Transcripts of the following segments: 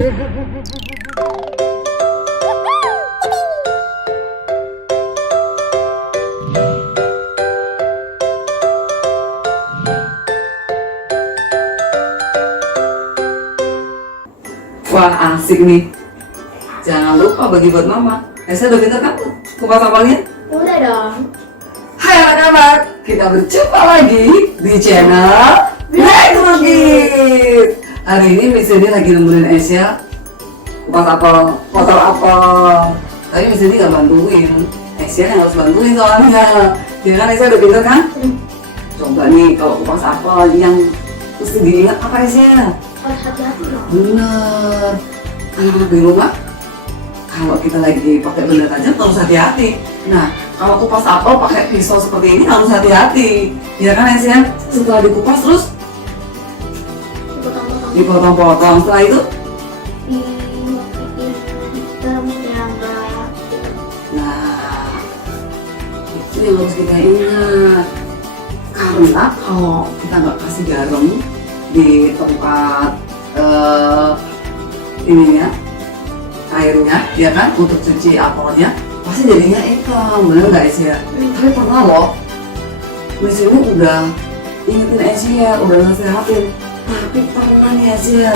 Wah, asik nih. Jangan lupa bagi buat mama. Saya udah pintar kan kupas apelnya? Udah dong. Hai anak-anak, kita berjumpa lagi di channel Black Rocket. Hari ini Miss Cindy lagi nemenin Asia kupas apel, potong apel. Tapi Miss Cindy nggak bantuin. Asia yang harus bantuin soalnya. Dia kan Asia udah pintar kan? Coba nih kalau kupas apel yang mesti diingat apa Asia? Harus hati-hati dong. Bener. Anak-anak di rumah, kalau kita lagi pakai benda tajam harus hati-hati. Nah, kalau kupas apel pakai pisau seperti ini harus hati-hati. Ya kan Asian? Setelah dikupas terus Dipotong-potong. dipotong-potong. Setelah itu, Dimasukin garam supaya enggak. nah itu yang harus kita ingat. Karena kalau kita nggak kasih garam di tempat ininya, airnya, ya kan, untuk cuci apelnya, pasti jadinya hitam, bener nggak Asia? Tapi pernah loh, Miss ini udah ingetin Asia, udah nasehatin, tapi pernah nih Asia,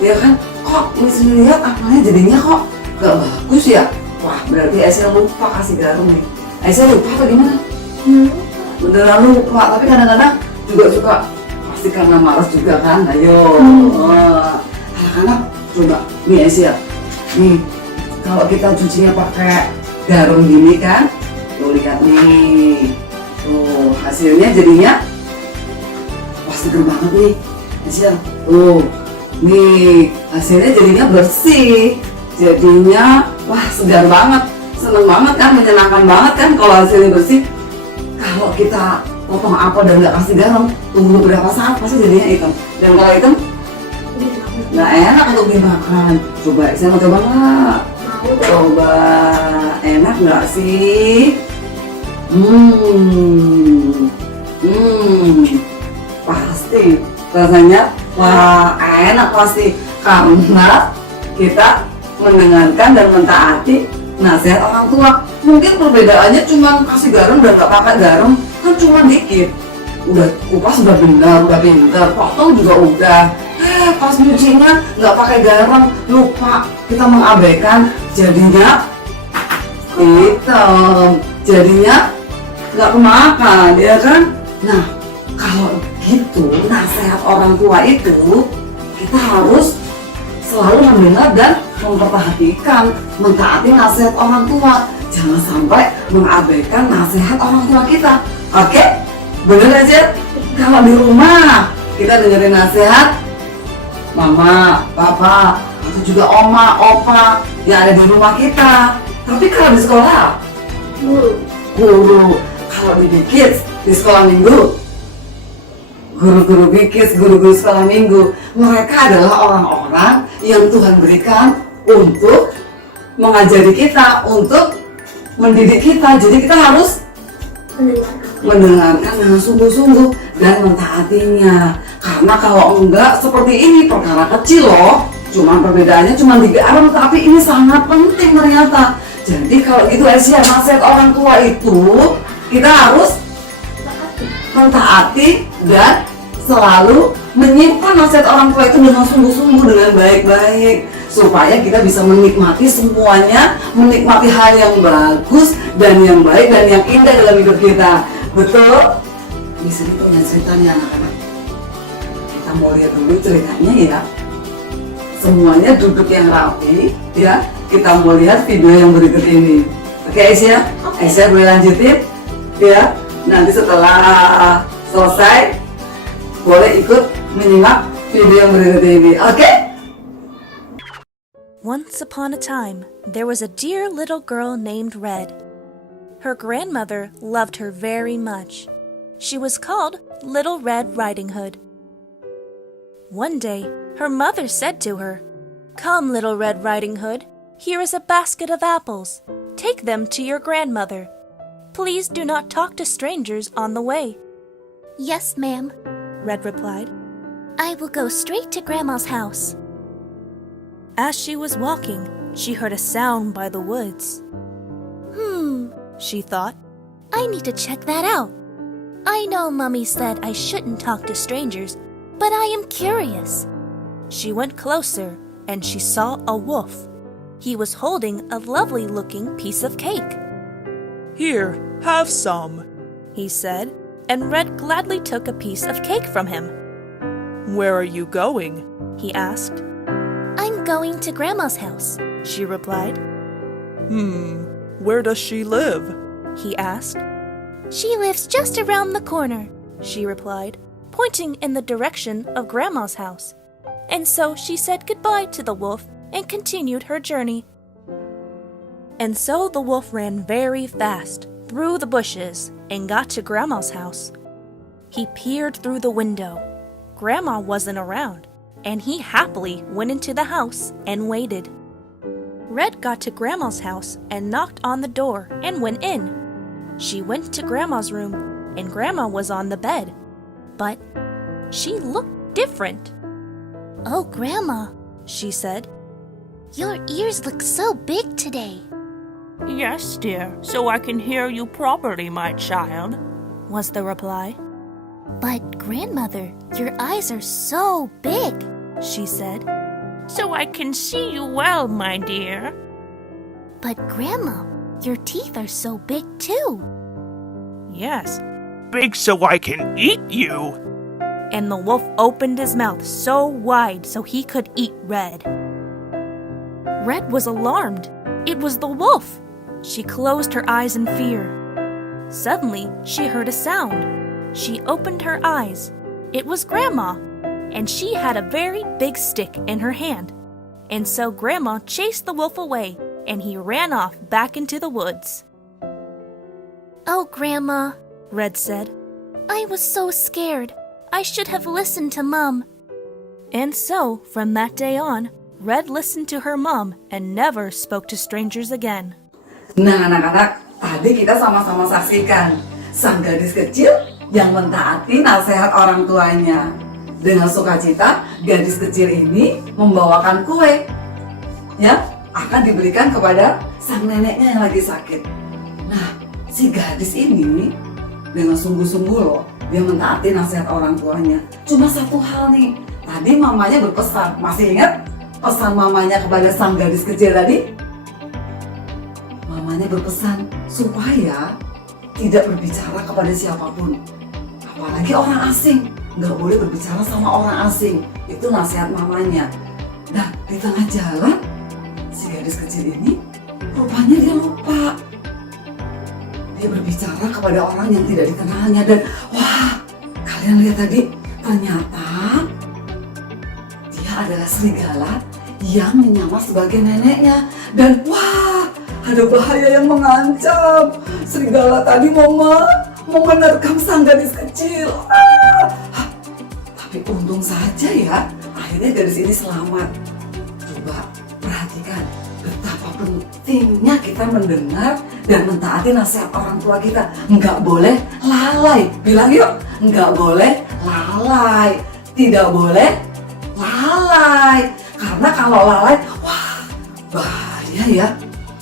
ya kan, kok Miss ini lihat apelnya jadinya kok gak bagus ya? Wah, berarti Asia lupa kasih garam nih. Asia lupa atau gimana? Beneran lupa, tapi kadang-kadang juga suka, pasti karena malas juga kan, ayo. Anak-anak coba nih Asia, nih kalau kita cucinya pakai garam gini kan, tuh lihat nih, tuh hasilnya jadinya wah seger banget nih Asia, tuh nih hasilnya jadinya bersih, jadinya wah segar banget, seneng banget kan, menyenangkan banget kan kalau hasilnya bersih. Kalau kita potong apel dan nggak kasih garam, tunggu beberapa saat pasti jadinya hitam, dan kalau hitam nggak enak untuk dimakan. Coba saya mau coba nggak? Mau dong. Coba, enak nggak sih? Pasti rasanya wah enak pasti, karena kita mendengarkan dan mentaati nasihat orang tua. Mungkin perbedaannya cuma kasih garam dan nggak pakai garam kan cuma dikit. Udah kupas udah benar, udah pintar, potong juga udah. Pas nyucinya nggak pakai garam, lupa, kita mengabaikan, jadinya hitam, jadinya nggak kemakan, ya kan? Nah, kalau gitu nasihat orang tua itu kita harus selalu mendengar dan memperhatikan, mentaati nasihat orang tua. Jangan sampai mengabaikan nasihat orang tua kita. Oke? Bener aja? Kalau di rumah kita dengerin nasihat mama, papa, atau juga oma, opa yang ada di rumah kita. Tapi kalau di sekolah, guru. Kalau di Bikis, di sekolah minggu, guru-guru Bikis, guru-guru sekolah minggu, mereka adalah orang-orang yang Tuhan berikan untuk mengajari kita, untuk mendidik kita. Jadi kita harus mendengarkan dengan sungguh-sungguh dan mentaatinya. Karena kalau enggak seperti ini, perkara kecil loh, cuma perbedaannya cuma di garam, tapi ini sangat penting ternyata. Jadi kalau itu Asia, nasihat orang tua itu kita harus mentaati dan selalu menyimpan nasihat orang tua itu dengan sungguh-sungguh, dengan baik-baik, supaya kita bisa menikmati semuanya, menikmati hal yang bagus dan yang baik dan yang indah dalam hidup kita. Betul? Di sini punya ceritanya anak-anak. Kita mau lihat dulu ceritanya ya. Semuanya duduk yang rapi ya. Kita mau lihat video yang berikut ini. Oke Aisyah? Aisyah boleh lanjutin? Ya. Nanti setelah selesai boleh ikut menyimak video yang berikut ini. Oke? Once upon a time, there was a dear little girl named Red. Her grandmother loved her very much. She was called Little Red Riding Hood. One day, her mother said to her, "Come, Little Red Riding Hood, here is a basket of apples. Take them to your grandmother. Please do not talk to strangers on the way." "Yes, ma'am," Red replied. "I will go straight to Grandma's house." As she was walking, she heard a sound by the woods. She thought. I need to check that out. I know Mummy said I shouldn't talk to strangers, but I am curious. She went closer and she saw a wolf. He was holding a lovely-looking piece of cake. Here, have some. He said, and Red gladly took a piece of cake from him. Where are you going? He asked. I'm going to Grandma's house. She replied. Where does she live? He asked. She lives just around the corner. She replied, pointing in the direction of Grandma's house. And so she said goodbye to the wolf and continued her journey. And so the wolf ran very fast through the bushes and got to Grandma's house. He peered through the window. Grandma wasn't around, and he happily went into the house and waited. Red got to Grandma's house and knocked on the door and went in. She went to Grandma's room, and Grandma was on the bed. But she looked different. Oh, Grandma, She said. your ears look so big today. Yes, dear, so I can hear you properly, my child, Was the reply. But Grandmother, your eyes are so big. She said. so I can see you well, my dear. But Grandma, your teeth are so big too. Yes, big so I can eat you. And the wolf opened his mouth so wide so he could eat Red. Red was alarmed. It was the wolf. She closed her eyes in fear. Suddenly, she heard a sound. She opened her eyes. It was Grandma, and she had a very big stick in her hand. And so Grandma chased the wolf away, and he ran off back into the woods. Oh, Grandma, Red said. I was so scared. I should have listened to Mum. And so, from that day on, Red listened to her mom and never spoke to strangers again. Nah anak-anak, tadi kita sama-sama saksikan sang gadis kecil yang mentaati nasihat orang tuanya. Dengan sukacita, gadis kecil ini membawakan kue yang akan diberikan kepada sang neneknya yang lagi sakit. Nah, si gadis ini dengan sungguh-sungguh loh, dia mentaati nasihat orang tuanya. Cuma satu hal nih, tadi mamanya berpesan, masih ingat pesan mamanya kepada sang gadis kecil tadi? Mamanya berpesan supaya tidak berbicara kepada siapapun, apalagi orang asing. Nggak boleh berbicara sama orang asing. Itu nasihat mamanya. Nah, di tengah jalan, si gadis kecil ini rupanya dia lupa. Dia berbicara kepada orang yang tidak dikenalnya dan wah, kalian lihat tadi, ternyata dia adalah serigala yang menyamar sebagai neneknya. Dan wah, ada bahaya yang mengancam. Serigala tadi mau menerkam sang gadis kecil. Tapi untung saja ya, akhirnya gadis ini selamat. Coba perhatikan betapa pentingnya kita mendengar dan mentaati nasihat orang tua kita. Nggak boleh lalai. Bilang yuk, nggak boleh lalai. Tidak boleh lalai. Karena kalau lalai, wah, bahaya ya.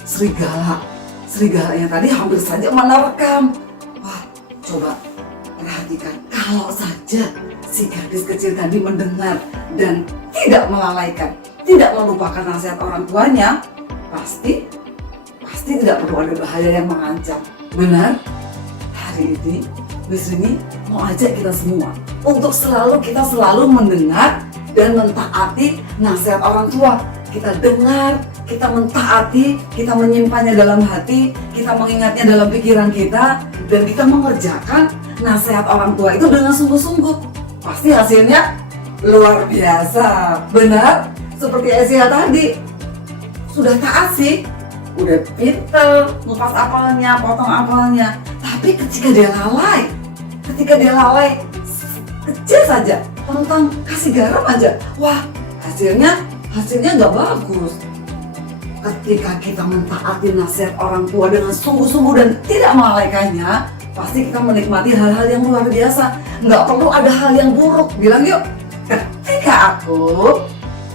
Serigala yang tadi hampir saja menerkam. Wah, coba perhatikan. Kalau saja si gadis kecil tadi mendengar dan tidak melalaikan, tidak melupakan nasihat orang tuanya, pasti tidak perlu ada bahaya yang mengancam. Benar? Hari ini, Miss Rini mau ajak kita semua untuk kita selalu mendengar dan mentaati nasihat orang tua. Kita dengar, kita mentaati, kita menyimpannya dalam hati, kita mengingatnya dalam pikiran kita, dan kita mengerjakan nasihat orang tua itu dengan sungguh-sungguh. Pasti hasilnya luar biasa. Benar? Seperti Asia tadi. Sudah taat sih, udah pinter, ngupas apelnya, potong apelnya. Tapi ketika dia lalai kecil saja, tentang kasih garam aja, wah, hasilnya nggak bagus. Ketika kita mentaati nasihat orang tua dengan sungguh-sungguh dan tidak melalaikannya, pasti kita menikmati hal-hal yang luar biasa. Nggak perlu ada hal yang buruk. Bilang yuk, ketika aku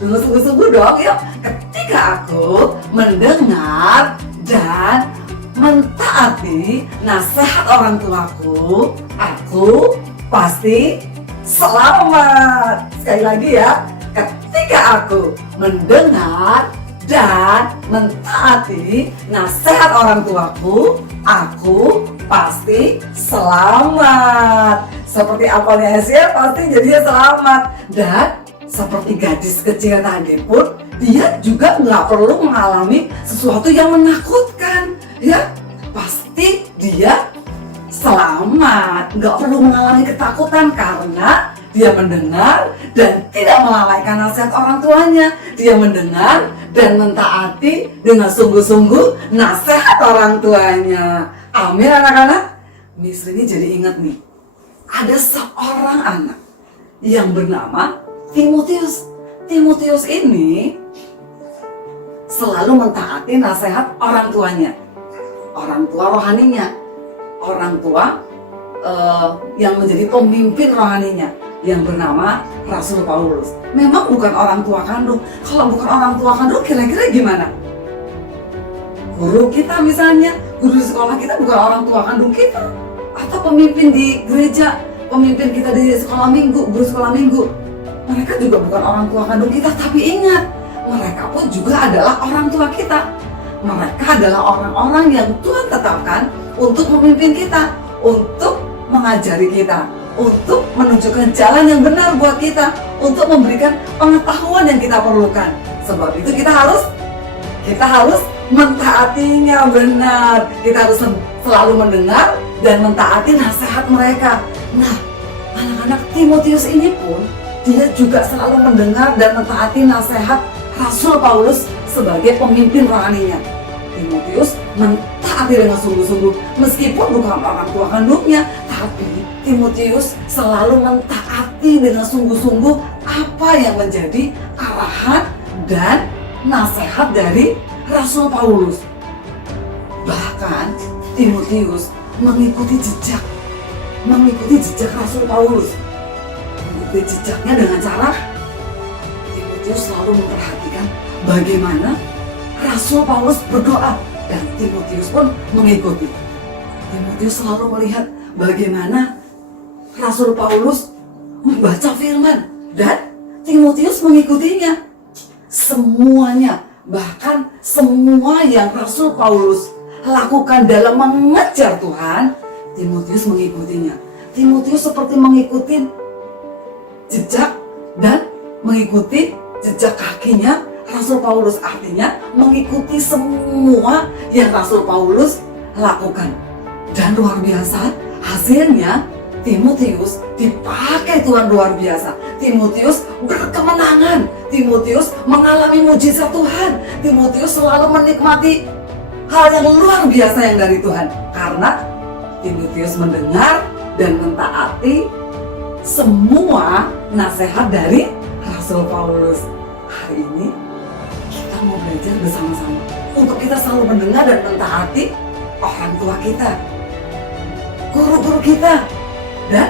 Dengan sungguh-sungguh dong, yuk. Ketika aku mendengar dan mentaati nasihat orang tuaku, aku pasti selamat. Sekali lagi ya, ketika aku mendengar dan mentaati nasihat orang tuaku, aku pasti selamat. Seperti apelnya Asia pasti jadinya selamat. Dan seperti gadis kecil tadi pun, dia juga nggak perlu mengalami sesuatu yang menakutkan, ya. Pasti dia selamat, nggak perlu mengalami ketakutan karena dia mendengar dan tidak melalaikan nasihat orang tuanya. Dia mendengar dan mentaati dengan sungguh-sungguh nasihat orang tuanya. Amin anak-anak. Miss Rini jadi ingat nih, ada seorang anak yang bernama Timotius. Timotius ini selalu mentaati nasihat orang tuanya, orang tua rohaninya, orang tua yang menjadi pemimpin rohaninya yang bernama Rasul Paulus. Memang bukan orang tua kandung. Kalau bukan orang tua kandung, kira-kira gimana? Guru kita misalnya, guru di sekolah kita bukan orang tua kandung kita, atau pemimpin di gereja, pemimpin kita di sekolah minggu, guru sekolah minggu, mereka juga bukan orang tua kandung kita. Tapi ingat, mereka pun juga adalah orang tua kita. Mereka adalah orang-orang yang Tuhan tetapkan untuk memimpin kita, untuk mengajari kita, untuk menunjukkan jalan yang benar buat kita, untuk memberikan pengetahuan yang kita perlukan. Sebab itu kita harus mentaatinya benar. Kita harus selalu mendengar dan mentaati nasihat mereka. Nah, anak-anak Timotius ini pun dia juga selalu mendengar dan mentaati nasihat Rasul Paulus sebagai pemimpin rohaninya. Timotius mentaati dengan sungguh-sungguh meskipun bukan orang tua kandungnya, tapi Timotius selalu mentaati dengan sungguh-sungguh apa yang menjadi arahan dan nasihat dari Rasul Paulus. Bahkan Timotius mengikuti jejak Rasul Paulus. Mengikuti jejaknya dengan cara Timotius selalu memperhatikan bagaimana Rasul Paulus berdoa, dan Timotius pun mengikuti. Timotius selalu melihat bagaimana Rasul Paulus membaca firman, dan Timotius mengikutinya. Semuanya, bahkan semua yang Rasul Paulus lakukan dalam mengejar Tuhan, Timotius mengikutinya. Timotius seperti mengikuti jejak dan mengikuti jejak kakinya Rasul Paulus, artinya mengikuti semua yang Rasul Paulus lakukan. Dan luar biasa, hasilnya Timotius dipakai Tuhan luar biasa. Timotius berkemenangan. Timotius mengalami mujizat Tuhan. Timotius selalu menikmati hal yang luar biasa yang dari Tuhan, karena Timotius mendengar dan mentaati semua nasihat dari Rasul Paulus. Hari ini kita mau belajar bersama-sama untuk kita selalu mendengar dan mentaati orang tua kita, guru-guru kita, dan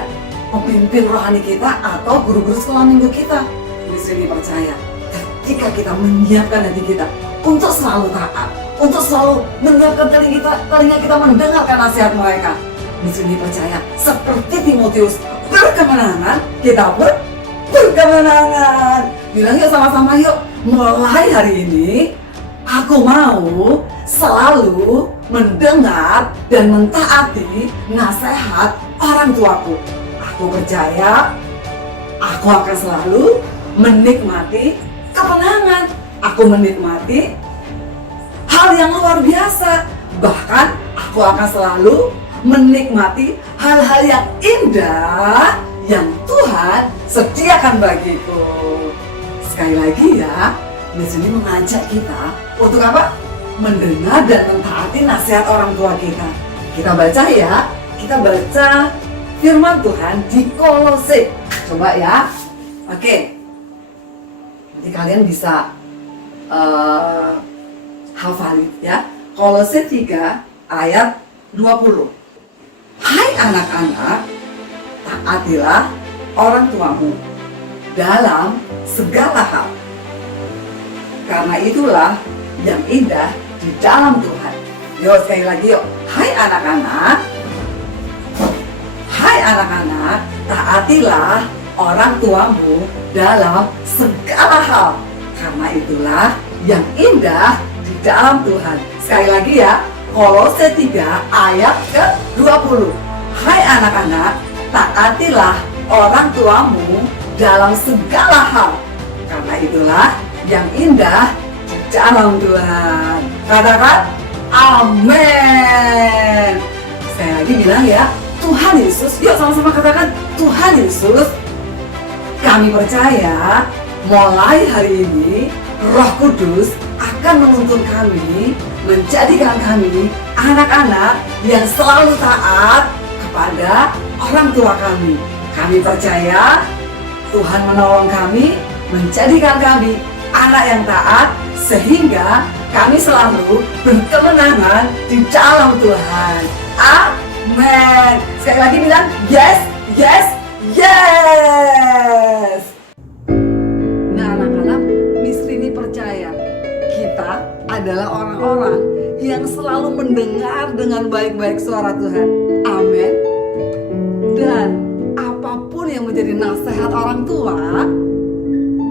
pemimpin rohani kita atau guru-guru sekolah minggu kita. Miss Rini percaya, ketika kita menyiapkan hati kita untuk selalu taat, untuk selalu menyiapkan telinga kita mendengarkan nasihat mereka, Miss Rini percaya seperti Timotius berkemenangan, kita pun berkemenangan. Bilang yuk sama-sama yuk, mulai hari ini aku mau selalu mendengar dan mentaati nasihat orang tuaku. Aku percaya aku akan selalu menikmati kemenangan. Aku menikmati hal yang luar biasa. Bahkan aku akan selalu menikmati hal-hal yang indah yang Tuhan sediakan bagiku. Sekali lagi ya, di sini mengajak kita untuk apa? Mendengar dan mentaati nasihat orang tua kita. Kita baca ya, kita baca firman Tuhan di Kolose. Coba ya, oke. Nanti kalian bisa hafalin ya. Kolose 3 ayat 20. Hai anak-anak, taatilah orang tuamu dalam segala hal, Karena itulah yang indah di dalam Tuhan. Yuk sekali lagi yuk. Hai anak-anak. Hai anak-anak, taatilah orang tuamu dalam segala hal. Karena itulah yang indah di dalam Tuhan. Sekali lagi ya, Kolose 3 ayat ke-20. Hai anak-anak, taatilah orang tuamu dalam segala hal. Karena itulah yang indah di dalam Tuhan. Katakan amin. Saya lagi bilang ya, Tuhan Yesus. Yuk sama-sama katakan Tuhan Yesus. Kami percaya mulai hari ini Roh Kudus akan menuntun kami, menjadikan kami anak-anak yang selalu taat kepada orang tua kami. Kami percaya Tuhan menolong kami, menjadikan kami anak yang taat, sehingga kami selalu berkemenangan di dalam Tuhan. Amin. Sekali lagi bilang yes, yes, yes. Nah anak-anak, Miss Rini percaya kita adalah orang-orang yang selalu mendengar dengan baik-baik suara Tuhan. Amin. Dan apapun yang menjadi nasihat orang tua,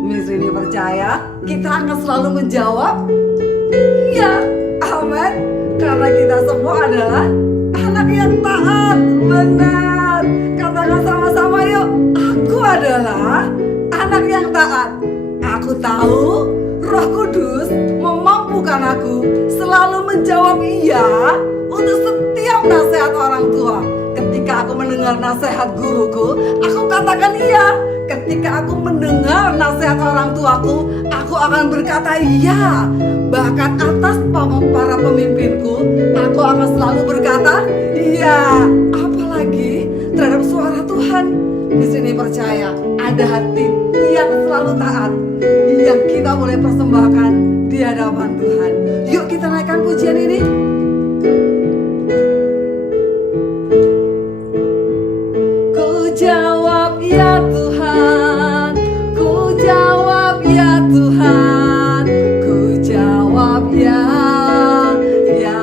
Miss Rini percaya kita akan selalu menjawab iya, amin. Karena kita semua adalah anak yang taat. Benar. Katakan sama-sama yuk, aku adalah anak yang taat. Aku tahu Roh Kudus memampukan aku selalu menjawab iya untuk setiap nasihat orang tua. Ketika aku mendengar nasihat guruku, aku katakan iya. Ketika aku mendengar nasihat orang tuaku, aku akan berkata iya. Bahkan atas para pemimpinku, aku akan selalu berkata iya. Apalagi terhadap suara Tuhan. Di sini percaya ada hati yang selalu taat yang kita boleh persembahkan di hadapan Tuhan. Yuk kita naikkan pujian ini. Ku jawab ya Tuhan, ku jawab ya Tuhan, ku jawab ya, ya,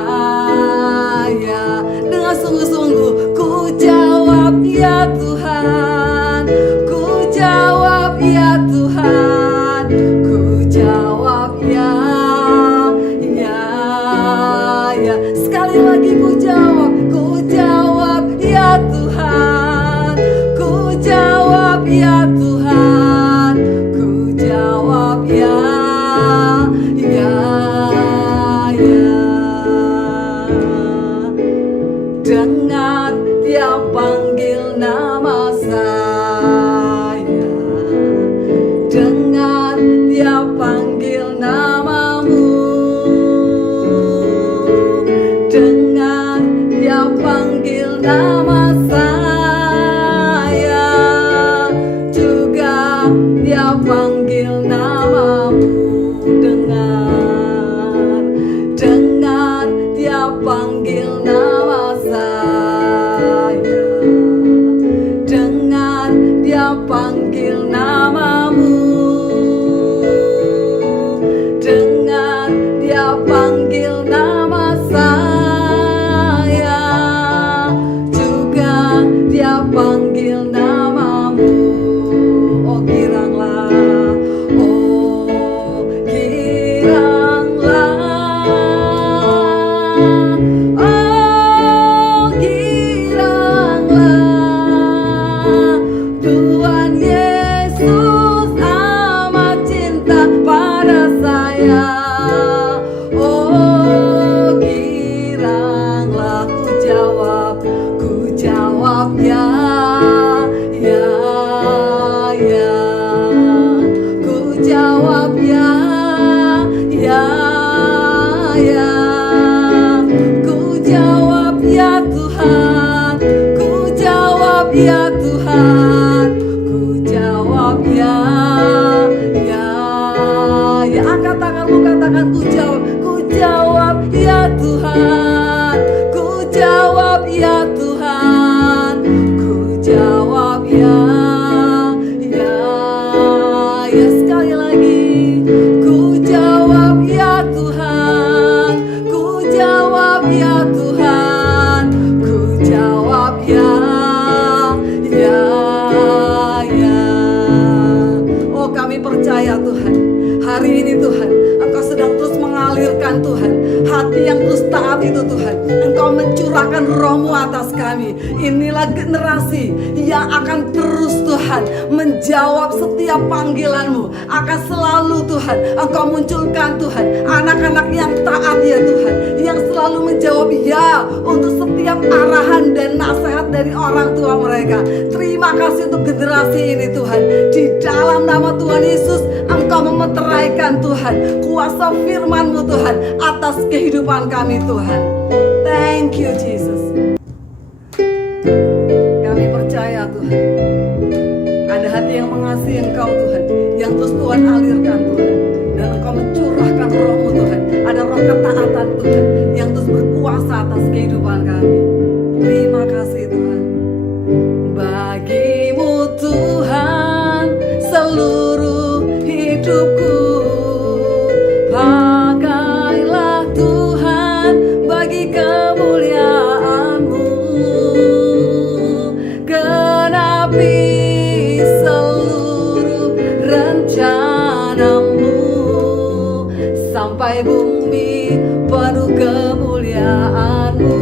ya. Dengan sungguh-sungguh ku jawab ya Tuhan, ku jawab ya Tuhan, ku jawab ya, ya, ya. Sekali lagi ku jawab ya Tuhan, ku jawab ya Tuhan, ku jawab ya, ya, ya. Dengar dia panggil nama saya, dengar dia panggil namamu, dengar dia panggil nama saya, juga dia panggil namamu. Dengar, dengar dia panggil nama saya, dengar dia panggil namamu, dengar dia panggil nama saya, juga dia panggil namamu. Oh giranglah, oh giranglah, oh giranglah. Tuhan Yesus amat cinta pada saya. Oh giranglah, ku jawab ya, ya, ya. Ku jawab ya, ya, ya. Ku jawab ya Tuhan, ku jawab ya Tuhan, ku jawab ya, ya, ya. Angkat tanganmu, katakan ku jawab ya Tuhan, ku jawab ya Tuhan, ku jawab ya, ya, ya. Sekali lagi ku jawab hari ini Tuhan, Engkau sedang terus mengalirkan Tuhan hati yang terus taat itu Tuhan. Engkau mencurahkan roh-Mu atas kami. Inilah generasi yang akan terus Tuhan menjawab setiap panggilan-Mu. Akan selalu Tuhan Engkau munculkan Tuhan anak-anak yang taat ya Tuhan, yang selalu menjawab ya untuk setiap arahan dan nasihat dari orang tua mereka. Terima kasih untuk generasi ini Tuhan. Di dalam nama Tuhan Yesus, Engkau memeteraikan Tuhan kuasa firman-Mu Tuhan atas kehidupan kami Tuhan. Thank you Jesus. Kami percaya Tuhan, ada hati yang mengasihi Engkau Tuhan, yang terus Tuhan alirkan Tuhan, dan Engkau mencurahkan roh-Mu Tuhan. Ada roh ketaatan Tuhan yang terus berkuasa atas kehidupan kami. Terima kasih Tuhan. Bagi-Mu Tuhan seluruh hidupku, pakailah Tuhan bagi kemuliaan-Mu. Genapi seluruh rencana-Mu sampai bumi penuh kemuliaan-Mu.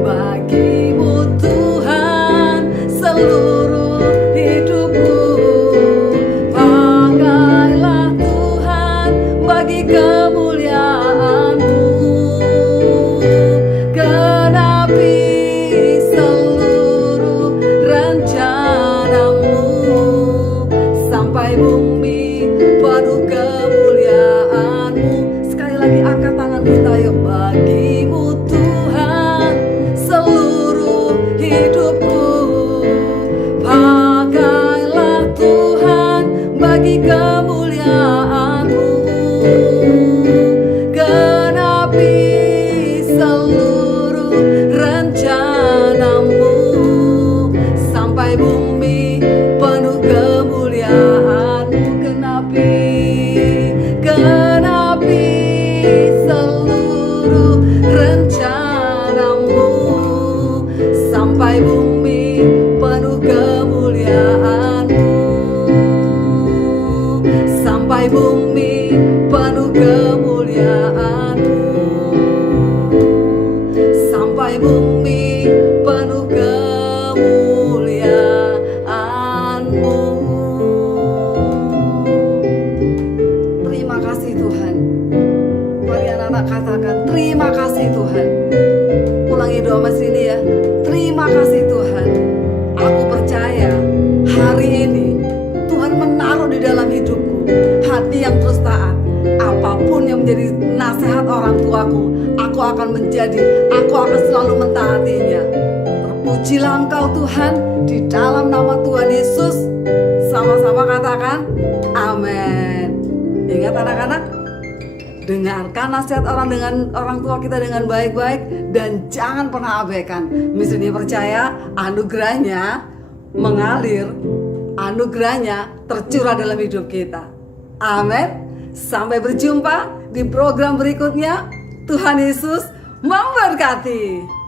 Bagi-Mu Tuhan seluruh hidupku, pakailah Tuhan bagi kemuliaan-Mu. Genapi seluruh rencana-Mu sampai bumi penuh kemuliaan-Mu. Sekali lagi angkat tangan kita yuk. Bagi-Mu Tuhan seluruh hidupku, pakailah Tuhan bagi kemuliaan-Mu. Genapi seluruh rencana-Mu sampai bumi penuh kemuliaan-Mu. Genapi seluruh rencana-Mu sampai bumi penuh kemuliaan-Mu. Sampai bumi penuh kemuliaan-Mu. Sampai bumi penuh kemuliaan-Mu. Terima kasih Tuhan. Mari anak-anak katakan terima kasih Tuhan. Ulangi doa Mas ini ya. Terima kasih Tuhan. Aku percaya hari ini Tuhan menaruh di dalam hidupku hati yang terus taat. Apapun yang menjadi nasihat orang tuaku, aku akan selalu mentaatinya. Terpujilah Engkau Tuhan, di dalam nama Tuhan Yesus. Sama-sama katakan amin. Ingat anak-anak, dengarkan nasihat orang tua kita dengan baik-baik dan jangan pernah abaikan. Misalnya percaya anugerahnya mengalir, anugerahnya tercurah dalam hidup kita. Amin. Sampai berjumpa di program berikutnya. Tuhan Yesus memberkati.